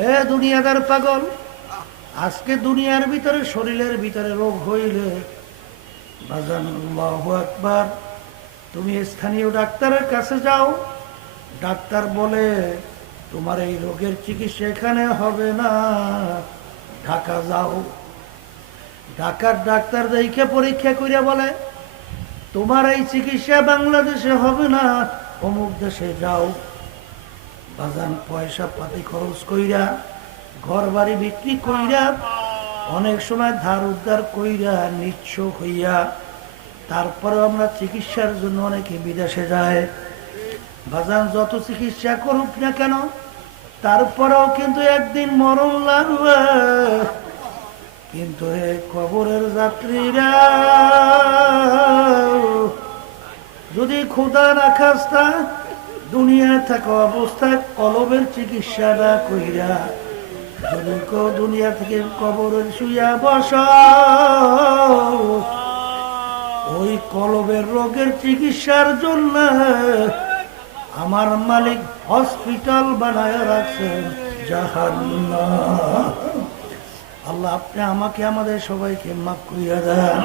এ দুনিয়াদার পাগল, আজকে দুনিয়ার ভিতরে শরীরের ভিতরে রোগ হইলে বাজান আল্লাহু আকবার, তুমি স্থানীয় ডাক্তারের কাছে যাও। ডাক্তার বলে তোমার এই রোগের চিকিৎসা এখানে হবে না, ঢাকা যাও। ঢাকার ডাক্তার দেখে পরীক্ষা করে বলে তোমার এই চিকিৎসা বাংলাদেশে হবে না, অমুক দেশে যাও। বাজান পয়সা পাতি খরচ কইরা, ঘর বাড়ি বিক্রি কইরা, অনেক সময় ধার উদ্ধার কইরা নিঃস্ব হইয়া, তারপরে আমরা চিকিৎসার জন্য অনেকে বিদেশে যায়। বাজান যত চিকিৎসা করুক না কেন, তারপরেও কিন্তু একদিন মরণ লাগবে। কিন্তু এই কবরের যাত্রীরা যদি খোদা না খাস্তা দুনিয়া থাকা অবস্থায় কলবের চিকিৎসা না কইরা যদি দুনিয়া থেকে কবরের শুইয়া বস, ওই কলবের রোগের চিকিৎসার জন্য আমার মালিক হসপিটাল বানায় রাখছেন জাহান্নাম। আল্লাহ আপনি আমাকে আমাদের সবাইকে মাফ করিয়া দেন।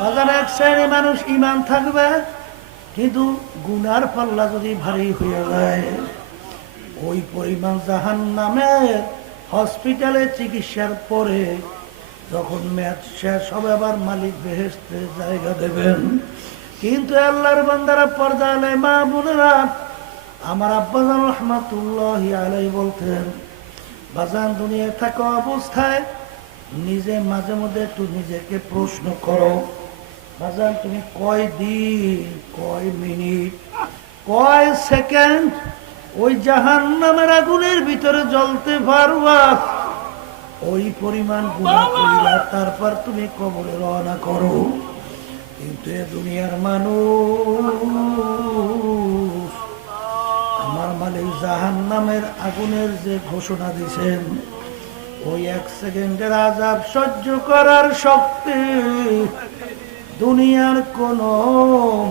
বাজারে এক শ্রেণী মানুষ ঈমান থাকবে, কিন্তু গুনার পাল্লা যদি ভারী হইয়া যায়, ওই পরিমাণ জাহান্নামের হসপিটালে চিকিৎসার পরে যখন মেয়াদ শেষ হবে আবার মালিক বেহেশতে জায়গা দেবেন। কিন্তু আল্লাহর বান্দারা, পর্দা আলাই মা বোনেরা, আমার আব্বাজান রহমাতুল্লাহি আলাইহি বলতেন, বাজান দুনিয়ায় থাকা অবস্থায় নিজে মাঝে মধ্যে একটু নিজেকে প্রশ্ন করো, বাজান তুমি কয় দিন, কয় মিনিট, কয় সেকেন্ড ওই জাহান্নামের আগুনের ভিতরে জ্বলতে পারবা? ওই পরিমাণ গুনাহ কইরা তারপর তুমি কবরে রওনা করো। কিন্তু এ দুনিয়ার মানুষ, আমার মালিক জাহান্নামের আগুনের যে ঘোষণা দিয়েছেন, ওই এক সেকেন্ডের আযাব সহ্য করার শক্তি দুনিয়ার কোন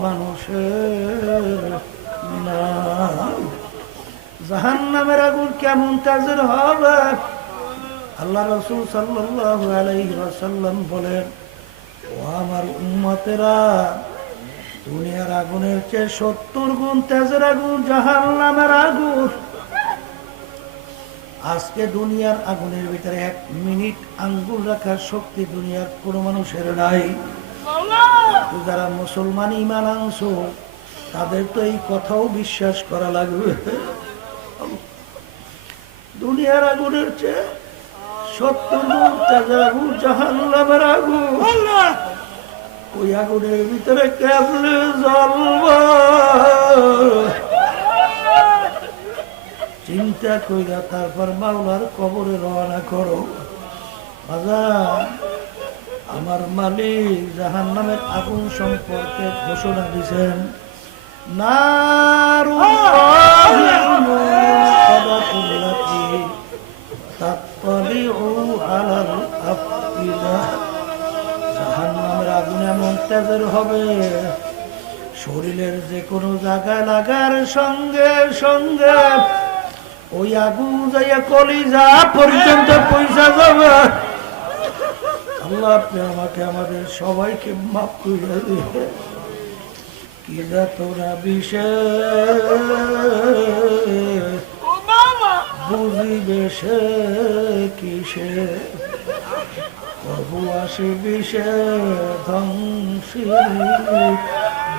মানুষের না। জাহান্নামের আগুন কেমন তাজের হবে? আল্লাহ রাসূল সাল্লাল্লাহু আলাইহি ওয়াসাল্লাম বলেন, ও আমার উম্মতেরা, দুনিয়ার আগুনের চেয়ে 70 গুণ তেজের আগুন জাহান্নামের আগুন। আজকে দুনিয়ার আগুনের ভিতরে 1 মিনিট আঙ্গুল রাখার শক্তি দুনিয়ার কোনো মানুষের নাই। যারা মুসলমান ঈমান আনছো তাদের তো এই কথাও বিশ্বাস করা লাগবে। দুনিয়ার আগুনের চেয়ে 70 গুণ তেজের আগুন জাহান্নামের আগুন। ওই আগুনের ভিতরে কেমনে জ্বলবে চিন্তা কইরা তারপর মাওলার কবরে রওনা করো। বাজার, আমার মালিক জাহান্নামের আগুন সম্পর্কে ঘোষণা দিয়েছেন, নারুল্লাহিল মুকাদ্দারাতি তাত্তালিউ আলাল আফইদা। জাহান্নামের আগুন এমন তেজের হবে, শরীরের যে কোনো জায়গায় লাগার সঙ্গে সঙ্গে ওই আগুন যাইয়া কলিজা পর্যন্ত পৌঁছা যাবে। আল্লাহ আপনি আমাকে আমাদের সবাইকে মাফ করে দিয়ে কি তোরা বিশেষ বুঝিবে সে কিসে, প্রভু আসে বিষে ধ্বংসী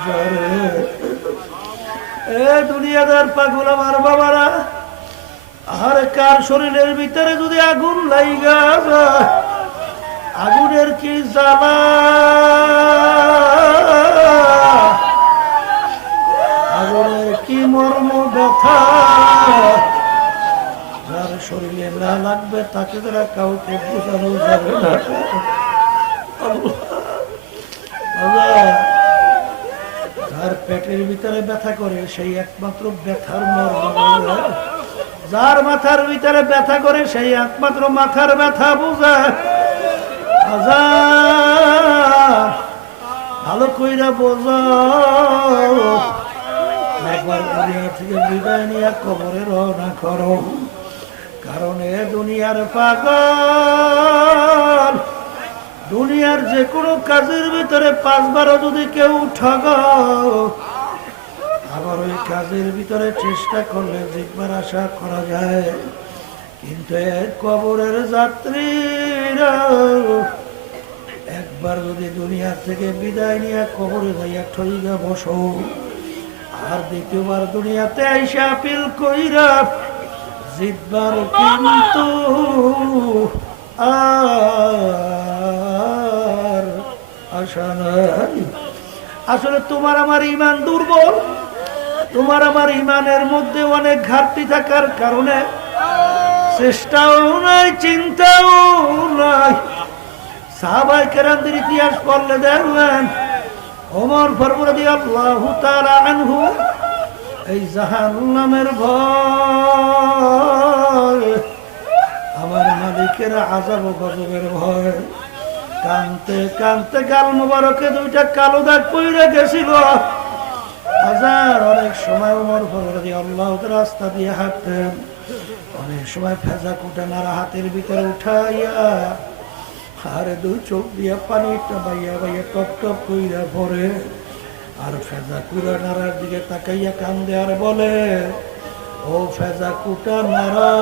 জরে। এ দুনিয়াদার পাগল আমার বাবারা, আর কার শরীরের ভিতরে যদি আগুন লাইগা যায়, আগুনের কি জ্বালা, আগুনের কি মর্ম ব্যথা, যার শরীরে না লাগবে তাকে তারা কাউকে বোঝানো যাবে না। যার পেটের ভিতরে ব্যথা করে সেই একমাত্র ব্যথার মর্ম, যার মাথার ভিতরে ব্যথা করে সেই একমাত্র মাথার ব্যথা বোঝে। ভালো কইরা বোঝো, একবার দুনিয়া থেকে বিদায় নিয়ে কবরে রওনা করো। কারণ দুনিয়ার পাগল, দুনিয়ার যে কোনো কাজের ভিতরে 5 বারও যদি কেউ ঠগাও, আবার ওই কাজের ভিতরে চেষ্টা করলে জিতবার আশা করা যায়। কিন্তু এক কবরের যাত্রীরা একবার যদি দুনিয়া থেকে বিদায় নিয়ে কবরে যাইয়া ঠইগা বসো, আর দ্বিতীয়বার দুনিয়াতে আইসা আপিল কইরা জিতবার কিন্তু আর আশা নাই। আসলে তোমার আমার ঈমান দুর্বল, তোমার আমার ঈমানের মধ্যে অনেক ঘাটতি থাকার কারণে চেষ্টাও নাই, চিন্তাও নাই। সাহাবায়ে কেরামদের ইতিহাস পড়লে দেখবেন ওমর ফারুক রাদিয়াল্লাহু তাআলা আনহু এই জাহান্নামের ভয়, আমার মালিকের আযাব ও গজবের ভয়, কানতে কানতে গাল মোবারকে 2টা কালো দাগ পড়ে গেছিল। হাজার অনেক সময় ওমর ফারুক রাদিয়াল্লাহু তাআলা রাস্তা দিয়ে হাঁটতেন, অনেক সময় ফেজা কুটা নাড়া হাতের ভিতরে উঠাইয়া আর 2 চোখ দিয়া পানিটা বাইয়া বাইয়া টপ টপ কইরা পড়ে, আর ফেজা কুটা নাড়ার দিকে তাকাইয়া কান্দে আর বলে, ও ফেজা কুটা নাড়া,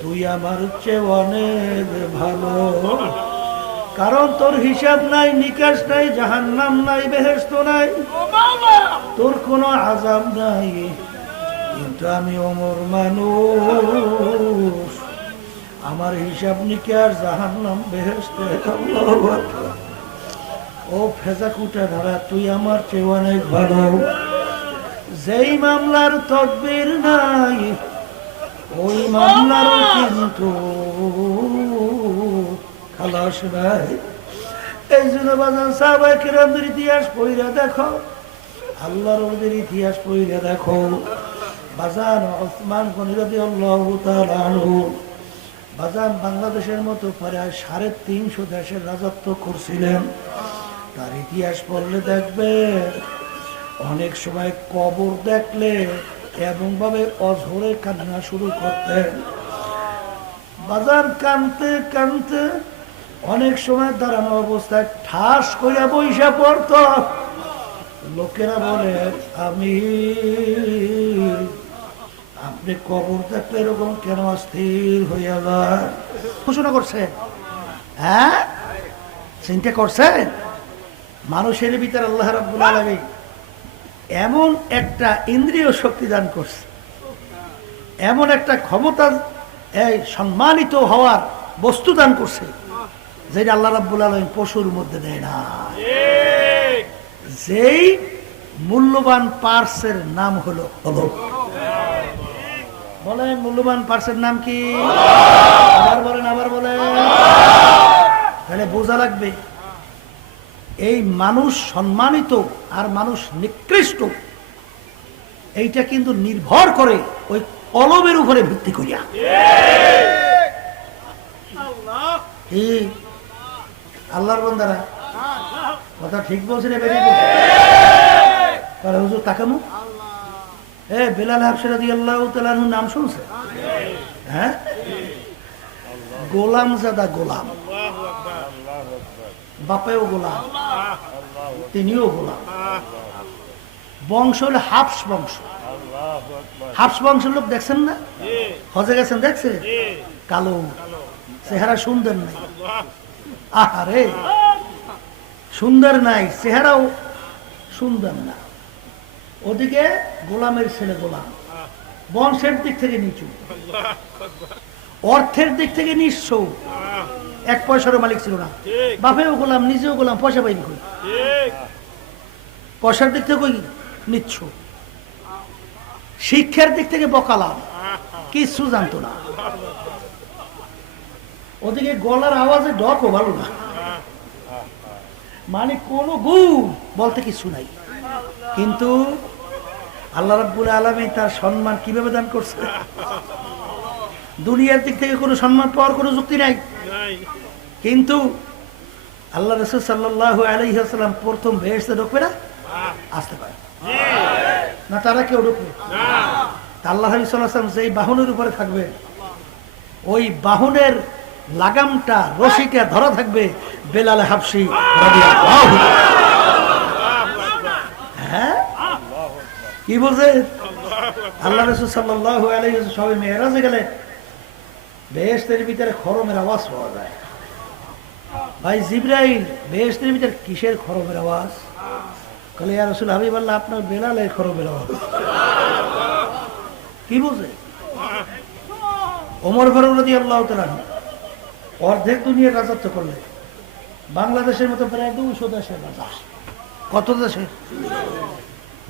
তুই আমার চেয়ে অনেক ভালো, কারণ তোর হিসাব নাই, নিকাশ নাই, জাহান্নাম নাই, বেহেশত নাই, তোর কোনো আযাব নাই। কিন্তু আমি ওমর মানুষ, আমার হিসাব নিকাশ জাহান্নাম বেহেশত। ও ফেজা কুটা ধারা, তুই আমার চেয়ে অনেক ভালো। যেই মামলার তদবির নাই, ওই মামলার কিন্তু খালাস নাই। এই জন্য বাজান সাহাবায়ে কেরামদের ইতিহাস পড়িয়া দেখো, আল্লাহর ওদের ইতিহাস পড়িয়া দেখো। বাজান ওসমান গনি রাদিয়াল্লাহু তাআলা আনহু বাজান বাংলাদেশের মতো প্রায় 350 দেশের রাজত্ব করছিলেন। তার ইতিহাস পড়লে দেখবে অনেক সময় কবর দেখলে এমন ভাবে অঝরে কান্না শুরু করতেন। বাজার কানতে কানতে অনেক সময় দাঁড়ানো অবস্থায় ঠাস কইরা বইসা পড়ত। লোকেরা বলে, আপনি কবর দেখলে এরকম কেন অস্থির হইয়া যায়? ঘোষণা করছেন, হ্যাঁ চিন্তা করছেন? মানুষের ভিতরে আল্লাহ রাব্বুল আলামিন এমন একটা ইন্দ্রিয় শক্তি দান করছে, এমন একটা ক্ষমতা, এই সম্মানিত হওয়ার বস্তু দান করছে, যেটা আল্লাহ রাব্বুল আলামিন পশুর মধ্যে দেয় না। যেই মূল্যবান পার্সের নাম হলো অলক। বলেন মূল্যবান পার্সের নাম কি? আবার বলেন, আবার বলেন। তাহলে বোঝা লাগবে এই মানুষ সম্মানিত আর মানুষ নিকৃষ্ট, এইটা কিন্তু নির্ভর করে ওই কলমের উপরে ভিত্তি করিয়া। আল্লাহর বান্দারা কথা ঠিক বলছেন? হুজুর তাকামু, বেলাল হাবশী রাদিয়াল্লাহু তাআলা আনহুর নাম শুনছে? হ্যাঁ, গোলাম জাদা গোলাম, বাপেও গোলাম, তিনিও গোলাম। বংশ হলো হাফস বংশ। হাফস বংশের লোক দেখছেন না? হজে গেছেন, দেখছে? কালো, চেহারা সুন্দর নাই। আহারে, সুন্দর নাই, চেহারাও সুন্দর না। ওদিকে গোলামের ছেলে গোলাম, বংশের দিক থেকে নিচু, অর্থের দিক থেকে নিঃস্ব, 1 পয়সারও মালিক ছিল না। বাপেও গোলাম, নিজেও গোলাম, পয়সা পাইনি কই, পয়সার দিক থেকে নিচ্ছ। শিক্ষার দিক থেকে বকালাম, কিছু জানতো না। ওদিকে গলার আওয়াজে ডকও ভালো না, মানে কোনো গুণ বলতে কিছু নাই। কিন্তু আল্লাহ রাব্বুল আলামিন তার সম্মান কিভাবে দান করছে? দুনিয়ার দিক থেকে কোনো সম্মান পাওয়ার কোনো যুক্তি নাই। কিন্তু আল্লাহ রাসূল সাল্লাল্লাহু আলাইহি ওয়াসাল্লাম প্রথম বেহেশতে ঢুকবে না? আসতে পারে না, তারা কেউ ঢুকবে? আল্লাহ নবী সাল্লাল্লাহু আলাইহি ওয়াসাল্লাম যেই বাহনের উপরে থাকবে, ওই বাহনের লাগামটা রশিটা ধরা থাকবে বেলাল হাবশী রাদিয়াল্লাহু। হ্যাঁ, কি বলছে? আল্লাহ রাসূল সাল্লাল্লাহু আলাইহি ওয়াসাল্লাম সবে মেরাজে গেলে বেহেশতের ভিতরে খরমের আওয়াজ পাওয়া যায়। ভাই জিবরাইল, বেহেশতের ভিতরে কিসের খরমের আওয়াজ? বলে ইয়া রাসূল হাবিবাল্লাহ, আপনার বেলালের খরমের আওয়াজ। কি বলছে? ওমর ফারুক রাদিয়াল্লাহু তাআলা অর্ধেক দুনিয়ার রাজত্ব করলে, বাংলাদেশের মতো প্রায় 200 দেশের রাজা। কত দেশে?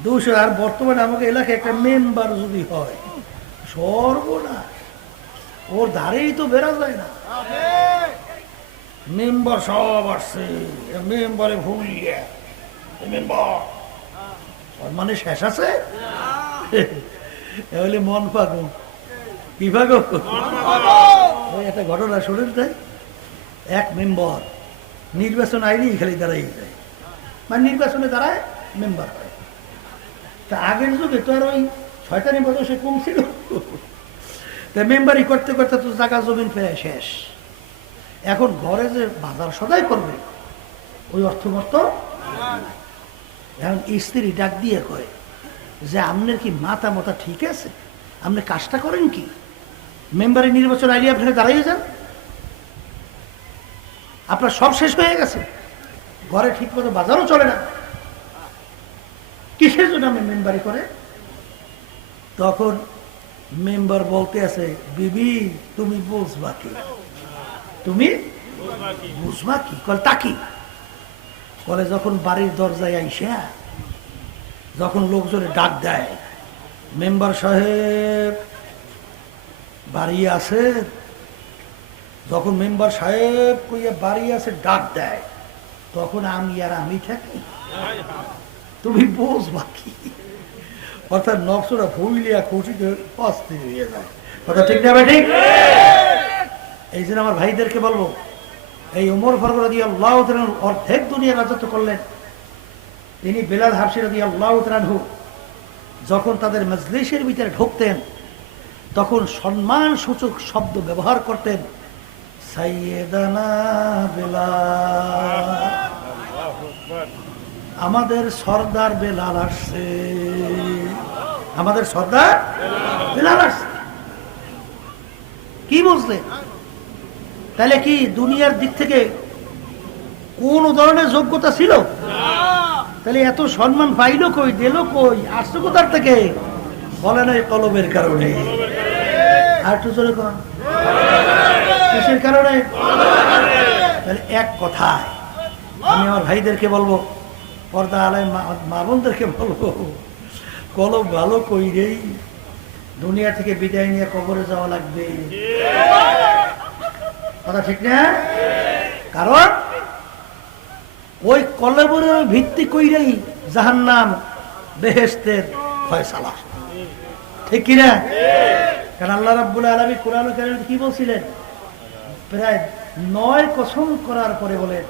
200। আর বর্তমানে আমাকে এলাকায় একটা মেম্বার যদি হয়, সর্বনাশ, ওর ধারেই তো বেরা যায় না। মেম্বার সব আসছে, মেম্বারে ভুল মেম্বার মানে শেষ আছে। এহলে মন পাগল, কি পাগল? ওই একটা ঘটনা শুনেন তাই, এক মেম্বার নির্বাচন আইলেই খালি দাঁড়াই যায়, মানে নির্বাচনে দাঁড়ায় মেম্বার হয়। তা আগের যুগে তো আর ওই শয়তানি বয়সে কম ছিল, তা মেম্বারি করতে করতে তো জায়গা জমিন প্রায় শেষ। এখন ঘরে যে বাজার সদাই করবে ওই অর্থমর্থ। এখন স্ত্রী ডাক দিয়ে কয় যে আপনার কি মাথা মতা ঠিক আছে? আপনি কাজটা করেন কি? মেম্বারের নির্বাচন আইলে আপনি দাঁড়াইয়ে যান, আপনার সব শেষ হয়ে গেছে, ঘরে ঠিক মতো বাজারও চলে না, কিসের জন্য আপনি মেম্বারি করে? তখন মেম্বার বলতে আছে, বিবি তুমি বুঝবা কি, তুমি বুঝবা কি? কল তাকি বলে, যখন বাড়ির দরজায় আইসা যখন লোকজনে ডাক দেয়, মেম্বার সাহেব বাড়ি আছে, যখন মেম্বার সাহেব কইয়া বাড়ি আছে ডাক দেয়, তখন আমি আর আমি থাকি, তুমি বুঝবা কি? অর্থাৎ নকশরা ভুলিয়া খুশিতে অস্থির হয়ে যায়। কথা ঠিক না? ঠিক। এই জন্য আমার ভাইদেরকে বলবো, এই ওমর ফারুক রাদিয়াল্লাহু তাআলা অর্ধেক দুনিয়া রাজত্ব করলেন। তিনি বেলাল হাবশী রাদিয়াল্লাহু তাআলা যখন তাদের মজলিসের ভিতরে ঢুকতেন, তখন সম্মান সূচক শব্দ ব্যবহার করতেন, সাইয়েদানা বেলাল, আমাদের সর্দার বেলাল আসছে, আমাদের সর্দার বেলাল আসছে। কি বুঝলেন? তাহলে কি দুনিয়ার দিক থেকে কোন ধরনের যোগ্যতা ছিল? তাহলে এত সম্মান পাইল কই, দিল কই, আসছে কোথার থেকে? বলে নাই কলবের কারণে। আর একটু জোরে কর, কিসের কারণে? তাহলে এক কথায় আমি আমার ভাইদেরকে বলবো, পর্দা আলাই মা বোনদেরকে বলবো, কলব ভালো কইরেই দুনিয়া থেকে বিদায় নিয়ে কবরে যাওয়া লাগবে। কথা ঠিক না? কারণ ওই কলবের ভিত্তি কইরেই জাহান্নাম বেহেশতের ফয়সালা, ঠিক কিনা? কারণ আল্লাহ রাব্বুল আলামিন কোরআনে কারীমে কি বলছিলেন? প্রায় 9 কসম করার পরে বলেন,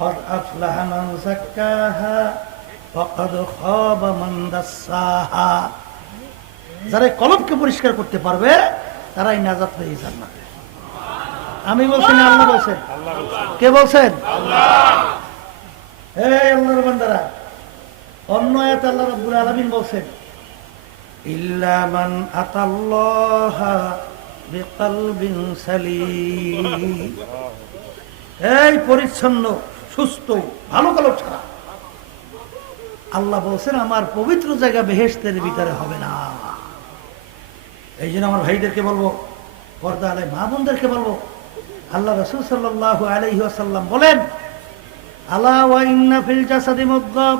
قد أفلح من زكاها وقد خاب من دساها। যারা কলবকে পরিষ্কার করতে পারবে তারাই নাজাত পেয়ে জান্নাতে। আমি বলছি না, আল্লাহ বলছেন। কে বলছেন? আল্লাহ। এই আল্লাহর বান্দারা, অন্য আয়াতে আল্লাহ রাব্বুল আলামিন বলছেন, ইল্লা মান আতাল্লাহা বিকলবিন সালিম। এই পরিচ্ছন্ন সুস্থ ভালো কলব ছাড়া আল্লাহ বলছেন আমার পবিত্র জায়গা বেহেশতের ভিতরে হবে না। এই জন্য আমার ভাইদেরকে বলবো, পর্দা আলাই মা বোনদেরকে বলবো, আল্লাহ রাসূল সাল্লাল্লাহু আলাইহি ওয়াসাল্লাম বলেন, আলা ওয়া ইন্না ফিল জাসাদি মুদগাব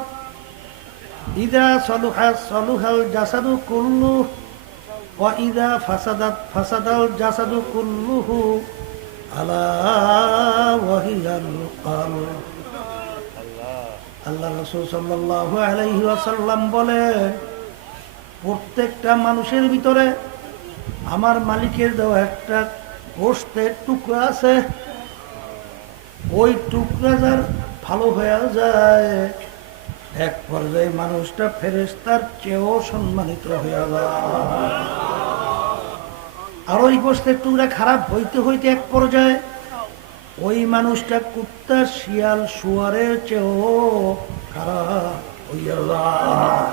ইযা সালুহা সালুহাল জাসাদু কুল্লুহু ওয়া ইযা ফাসাদাত ফাসাদাল জাসাদু কুল্লুহু আলা ওয়া হিয়াল কলব। আল্লাহ রাসূল সাল্লাল্লাহু আলাইহি ওয়াসাল্লাম বলেন, প্রত্যেকটা মানুষের ভিতরে আমার মালিকের দেওয়া একটা গোশতের টুকরা আছে, ওই টুকরা যার ভালো হয়ে যায়, এক পর্যায়ে মানুষটা ফেরেশতার চেয়েও সম্মানিত হয়ে যায়। আর ওই গোষ্ঠের টুকরা খারাপ হইতে হইতে এক পর্যায়ে ওই মানুষটা কুত্তা, শিয়াল, শুয়ারের চেয়েও খারাপ হইয়া যায়।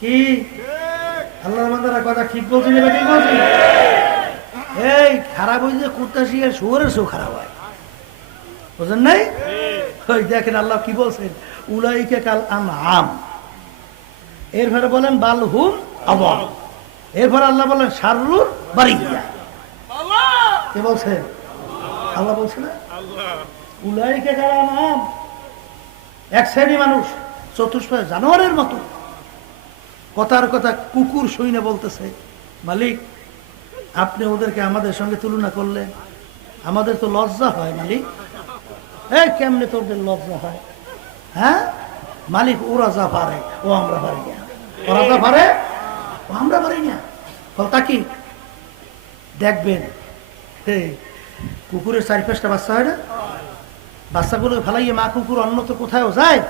কি আল্লাহর বান্দারা কথা ঠিক বলছি না ঠিক বলছি? এই খারাপ হই যে কুত্তা, শিয়াল, শুয়ারের চেয়েও খারাপ হয়, বুঝেন নাই? ওই দেখেন আল্লাহ কি বলছেন, উলাইকা কাল আনআম, এরপরে বলেন বালহুম আযাল, এরপর আল্লাহ বলেন শাররুর বারিয়া। কে বলছেন? আল্লাহ বলছে না? উলাইকা কাল আনআম, এক শ্রেণী মানুষ চতুষ্পদ জানোয়ারের মতো। কথার কথা কুকুর শুইনে বলতেছে, মালিক আপনি ওদেরকে আমাদের সঙ্গে তুলনা করলেন, আমাদের তো লজ্জা হয় মালিক। এই কেমনে তোদের লজ্জা হয়? হ্যাঁ মালিক, ওরা যা পারে ও আমরা পারি না, ওরা যা পারে ও আমরা পারি না। ফলটা কি দেখবেন, কুকুরের 4-5টা বাচ্চা হয় না? বাচ্চাগুলো ফেলাইয়ে মা কুকুর অন্যত্র কোথাও যায়,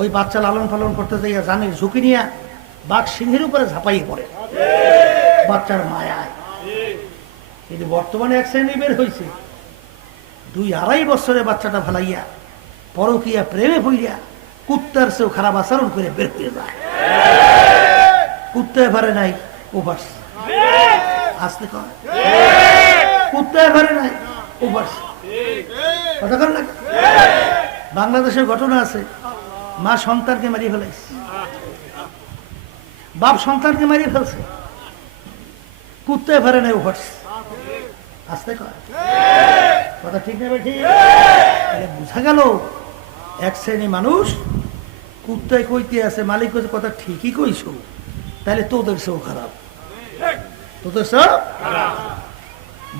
ওই বাচ্চা লালন পালন করতে যাইয়া জানের ঝুঁকি নিয়ে বাঘ সিংহের উপরে ঝাঁপাইয়ে পড়ে বাচ্চার মায়ায়। কিন্তু বর্তমানে এক শ্রেণী বের হয়েছে, 2-2.5 বছরের বাচ্চাটা ফেলাইয়া পরকিয়া প্রেমে পড়িয়া কুত্তার চেয়েও খারাপ আচরণ করে বের হয়ে যায়। কুত্তায় পারে নাই ও পারছে, আসতে কয় কুত্তায় পারে নাই ও পারছে। কথা কর না? বাংলাদেশের ঘটনা আছে, মা সন্তানকে মারিয়ে ফেলাইছে, বাপ সন্তানকে মারিয়ে ফেলছে, কুত্তায় পারে নাই ও পারছে, আসতে কয়। কথা ঠিক নেবে ঠিক? বুঝা গেল এক শ্রেণী মানুষ কুত্তায় কইতে আছে, মালিক কইতে কথা ঠিকই কইছো, তাহলে তোদের সেও খারাপ, তোদের সব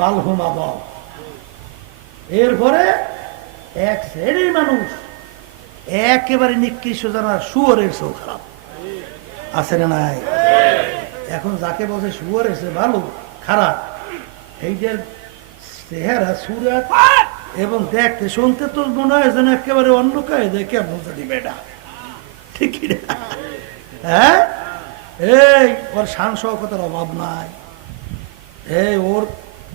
বালহুম আযাল। এরপরে এক শ্রেণীর মানুষ একেবারে নিকৃষ্ট জানার শুয়োরের চেয়েও খারাপ, আছে না নাই? এখন যাকে বলছে শুয়োরের চেয়ে ভালো খারাপ, এইটার চেহারা সুরাত এবং দেখতে শুনতে তো মনে হয় যেন একেবারে অন্য কায়দায় কেমন জানি বেটা, ঠিক না? হ্যাঁ, এই ওর শান শওকতের অভাব নাই, এই ওর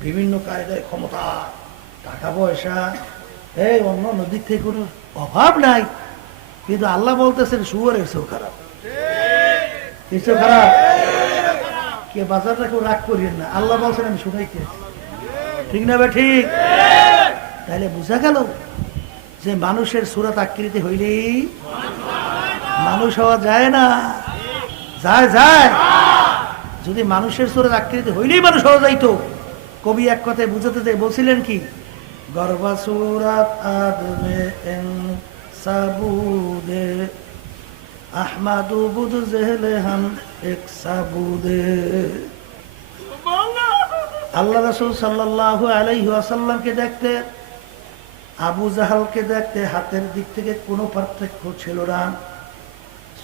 বিভিন্ন কায়দায় ক্ষমতা, টাকা পয়সা, এই অন্য নদীর থেকে কোনো অভাব নাই, কিন্তু আল্লাহ বলতেছেন শুয়োরের চেয়েও খারাপ। কিছু খারাপ কে বাজারটা কেউ রাগ করিয়েন না, আল্লাহ বলছেন আমি শুনাইতে, ঠিক না? ঠিক। তাহলে বোঝা গেল যে মানুষের সুরত আকৃতি হইলেই মানুষ হওয়া যায় না, যায় যায়। যদি মানুষের সুরত আকৃতি হইলেই মানুষ হওয়া যাইতো, কবি এক কথায় বুঝাতে যায়, বলছিলেন কি, গর্বা সুরাত আদমে সাবুদে আহমাদু বুদ জেহলে হাম এক সাবুদে। আল্লাহ রাসূল সাল্লাল্লাহু আলাইহি ওয়াসাল্লামকে দেখতে, আবু জাহালকে দেখতে হাতের দিক থেকে কোনো পার্থক্য ছিল না,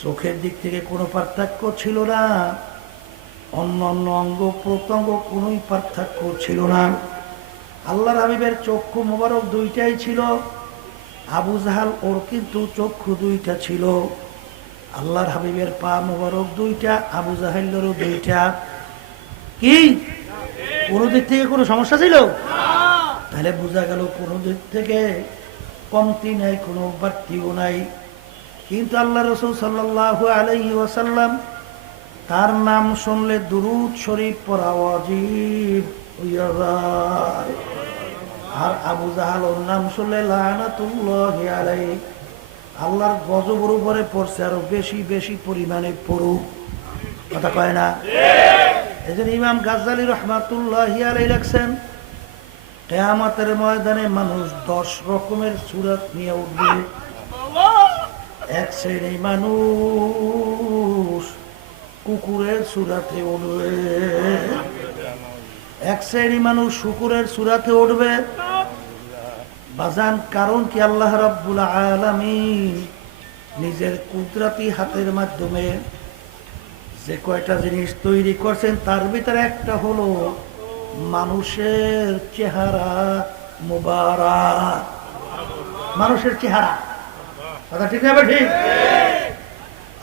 চোখের দিক থেকে কোনো পার্থক্য ছিল না, অন্য অন্য অঙ্গ প্রত্যঙ্গ কোনোই পার্থক্য ছিল না। আল্লাহর হাবিবের চক্ষু মোবারক 2টাই ছিল, আবু জাহাল ওর কিন্তু চক্ষু 2টা ছিল। আল্লাহর হাবিবের পা মোবারক 2টা, আবু জাহেলেরও 2টা। কি কোনো দিক থেকে কোনো সমস্যা ছিল? তাহলে বোঝা গেল কোনো দিক থেকে কমতি নাই, কোনো বাড়তিও নাই। কিন্তু আল্লাহ রাসূল সাল্লাল্লাহু আলাইহি ওয়াসাল্লাম, তার নাম শুনলে দুরূদ শরীফ পড়া ওয়াজিব হইয়া যায়। আর আবু জাহাল ওর নাম শুনলে লানাতুল্লাহি আলাইহি, আল্লাহর গজবের উপরে পড়ছে, আরো বেশি বেশি পরিমাণে পড়ুক। কথা কয় না? এজন্য ইমাম গাজ্জালী রাহমাতুল্লাহি আলাইহি লেখছেন, কিয়ামতের ময়দানে মানুষ 10 রকমের সূরত নিয়ে উঠবে। এক শ্রেণী মানুষ কুকুরের সূরতে উঠবে, এক শ্রেণী মানুষ শুকুরের সূরতে উঠবে। বাজান কারণ কি, আল্লাহ রাব্বুল আলামিন নিজের কুদরতি হাতের মাধ্যমে যে কয়টা জিনিস তৈরি করছেন, তার ভিতরে একটা হলো মানুষের চেহারা মুবারক। মানুষের চেহারা কথা ঠিক না ঠিক?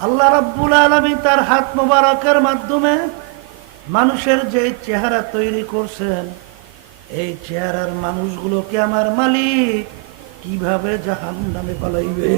আল্লাহ রাব্বুল আলামিন তার হাত মোবারকের মাধ্যমে মানুষের যে চেহারা তৈরি করছেন, এই চেহারার মানুষগুলোকে আমার মালিক কিভাবে জাহান্নামে পালাইবে।